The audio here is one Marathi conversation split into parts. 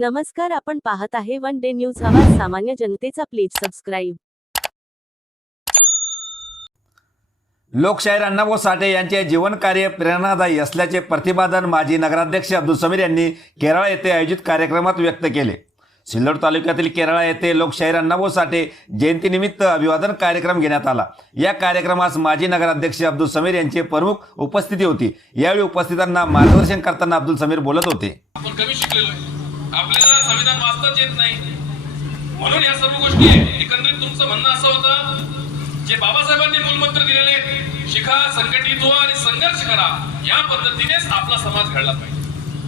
नमस्कार आपण पाहत आहे वन डे न्यूज. आवाज सामान्य जनतेचा प्लीज सबस्क्राईब. लोकशाहीर अण्णाभाऊ साठे यांचे जीवनकार्य प्रेरणादायी असल्याचे प्रतिपादन माजी नगराध्यक्ष अब्दुल समीर यांनी केरळ येथे आयोजित कार्यक्रमात व्यक्त केले. सिल्लोड तालुक्यातील केरळा येथे लोकशाहीर अण्णाभाऊ साठे जयंतीनिमित्त अभिवादन कार्यक्रम घेण्यात आला. या कार्यक्रमास माजी नगराध्यक्ष अब्दुल समीर यांची प्रमुख उपस्थिती होती. यावेळी उपस्थितांना मार्गदर्शन करताना अब्दुल समीर बोलत होते. आपण कमी आपल्याला संविधान वाचताच येत नाही. म्हणून या सर्व गोष्टी एकंदरीत तुमचं म्हणणं असं होतं जे बाबासाहेबांनी मूलमंत्र दिलेले शिखा संघटित व्हा आणि संघर्ष करा. या पद्धतीनेच आपला समाज घडला पाहिजे.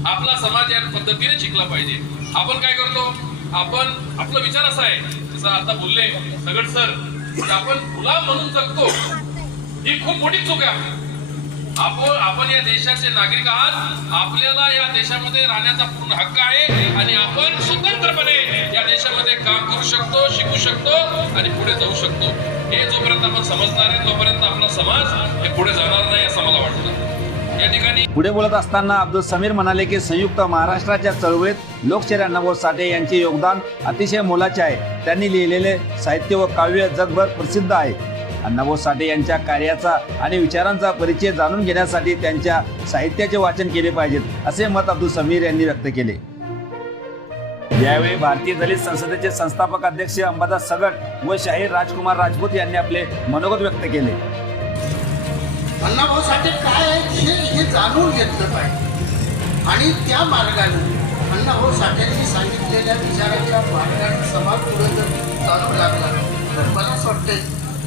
आपला समाज या पद्धतीने शिकला पाहिजे. आपण काय करतो? आपण आपला विचार असा आहे जसं आता बोलले सगळ सर आपण गुलाम म्हणून जगतो. ही खूप मोठी चूक आहे आपली. आपण आपण या देशाचे नागरिक आहात. आपल्याला या देशामध्ये राहण्याचा पूर्ण हक्क आहे आणि आपण स्वतंत्रपणे या देशामध्ये काम करू शकतो शिकू शकतो आणि पुढे जाऊ शकतो. हे जोपर्यंत आपण समजणार आहे तोपर्यंत आपला समाज हे पुढे जाणार नाही असं मला वाटतं. या ठिकाणी पुढे बोलत असताना अब्दुल समीर म्हणाले की संयुक्त महाराष्ट्राच्या चळवळीत लोकशाहीर अण्णाभाऊ साठे यांचे योगदान अतिशय मोलाचे आहे. त्यांनी लिहिलेले साहित्य व काव्य जगभर प्रसिद्ध आहे. अण्णाभाऊ साठे यांच्या कार्याचा आणि विचारांचा परिचय जाणून घेण्यासाठी त्यांच्या साहित्याचे वाचन केले पाहिजेत असे मत अब्दुल समीर यांनी व्यक्त केले. यावेळी भारतीय दलित संसदेचे संस्थापक अध्यक्ष अंबादास सगट व शाहीर राजकुमार राजपूत यांनी आपले मनोगत व्यक्त केले. अण्णाभाऊ साठे काय आहे हे जाणून घेतलं पाहिजे. आणि त्या मार्गाने अण्णाभाऊ साठ्यांनी सांगितलेल्या विचाराच्या मार्गाने समाज पुढे जर चालू लागला तर मला असं वाटतंय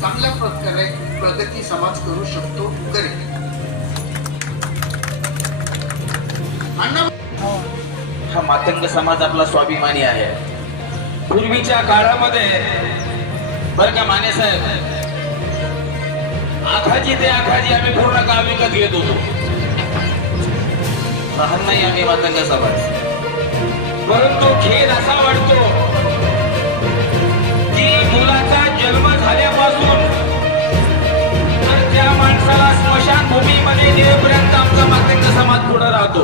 चांगल्या प्रकारे प्रगती समाज करू शकतो करेल हो. हा. मातंग समाज आपला स्वाभिमानी आहे. पूर्वीच्या काळामध्ये बर का माने साहेब? आखाजी ते आखाजी आम्ही पूर्ण गाव विकत घेत होतो? लहान नाही आम्ही मातंग समाज. भूमीमध्ये येईपर्यंत आमचा मातंग समाज पुढे राहतो.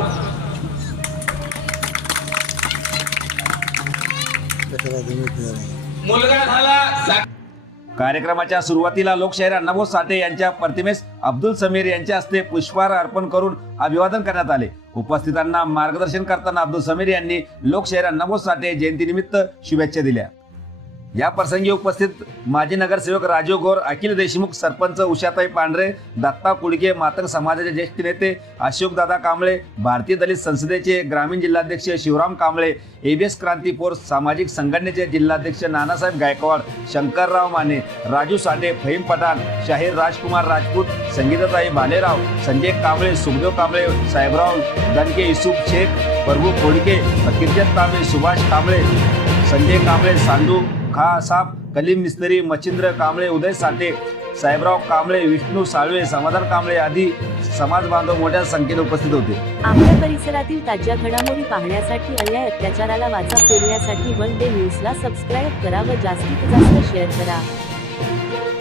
मुलगा झाला कार्यक्रमाच्या सुरुवातीला लोकशाहीर अण्णाभाऊ साठे यांच्या प्रतिमेस अब्दुल समीर यांच्या हस्ते पुष्पहार अर्पण करून अभिवादन करण्यात आले. उपस्थितांना मार्गदर्शन करताना अब्दुल समीर यांनी लोकशाहीर अण्णाभाऊ साठे जयंतीनिमित्त शुभेच्छा दिल्या. या प्रसंगी उपस्थित माजी नगरसेवक राजीव गोर अखिल देशमुख सरपंच उषाताई पांढरे दत्ता कुडके मातंग समाजाचे ज्येष्ठ नेते अशोकदादा कांबळे भारतीय दलित संसदेचे ग्रामीण जिल्हाध्यक्ष शिवराम कांबळे एबीएस क्रांती फोर्स सामाजिक संघटनेचे जिल्हाध्यक्ष नानासाहेब गायकवाड शंकरराव माने राजू साठे फहीम पठाण शाहीर राजकुमार राजपूत संगीताताई भालेराव संजय कांबळे सुखदेव कांबळे साहेबराव दणके युसुफ शेख प्रभू खोडके कीर्तन कांबळे सुभाष कांबळे संजय कांबळे सांडू खा साप कलीम मिस्त्री मच्छिंद्र कांबळे उदय साठे साहेबराव कांबळे विष्णू साळवे समाधान कांबळे आदी समाज बांधव मोठ्या संख्येने उपस्थित होते. आपल्या परिसरातील ताज्या घडामोडी पाहण्यासाठी अन्याय अत्याचाराला वाचा फोडण्यासाठी वन डे न्यूजला सबस्क्राईब करा व जास्तीत जास्त शेअर करा.